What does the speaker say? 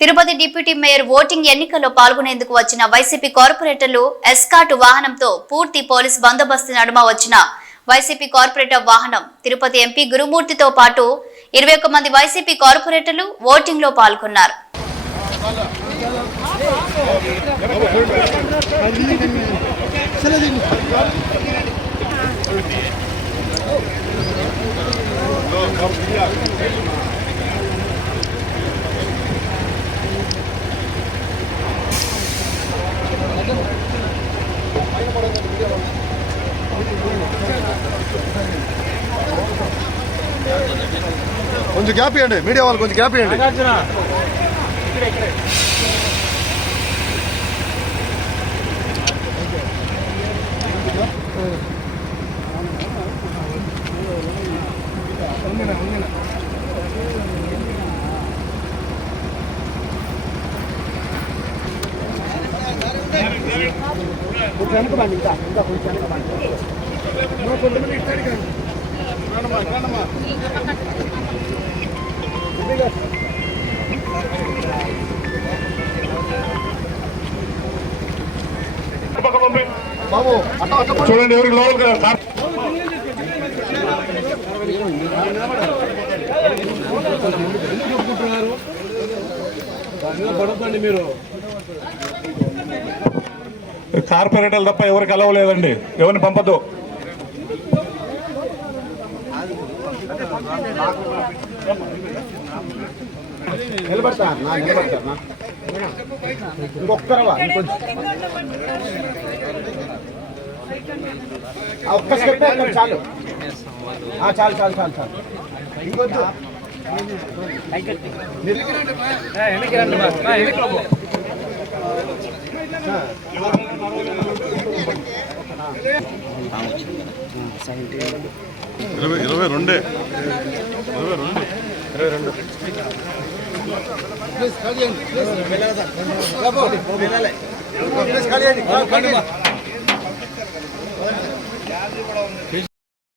Tirupati deputy mayor voting ఎన్నికల్లో పాల్గొనేందుకు వచ్చిన వైసీపీ కార్పొరేటర్లు ఎస్కాట్ వాహనంతో పూర్తి పోలీస్ బందోబస్తు నడుమ వచ్చిన వైసీపీ కార్పొరేటర్ వాహనం. తిరుపతి ఎంపీ గురుమూర్తితో పాటు ఇరవై ఒక్క మంది వైసీపీ కార్పొరేటర్లు ఓటింగ్లో పాల్గొన్నారు కొంచెం గ్యాప్ ఇవ్వండి. మీడియా వాళ్ళు కొంచెం గ్యాప్ ఇవ్వండి. బాబు అట్ట అట్ట పో. చూడండి ఎవరికి లోపలికి రా- సార్. కార్పొరేటర్లు తప్ప ఎవరికి అలవలేదండి ఎవరిని పంపదు నిలబడతా నా నిలబడతా నా ఇంకొక్కరవా ఇంకొంచెం ఒక్క స్టెప్ ఒక్కటి చాలు చాలు చాలు చాలు చాలు ఇంకొంచెం ఇరవై ఇరవై రెండే. ఇరవై రెండు. ప్లీజ్ ఖాళీ చేయండి. ఖాళీ చేయండి.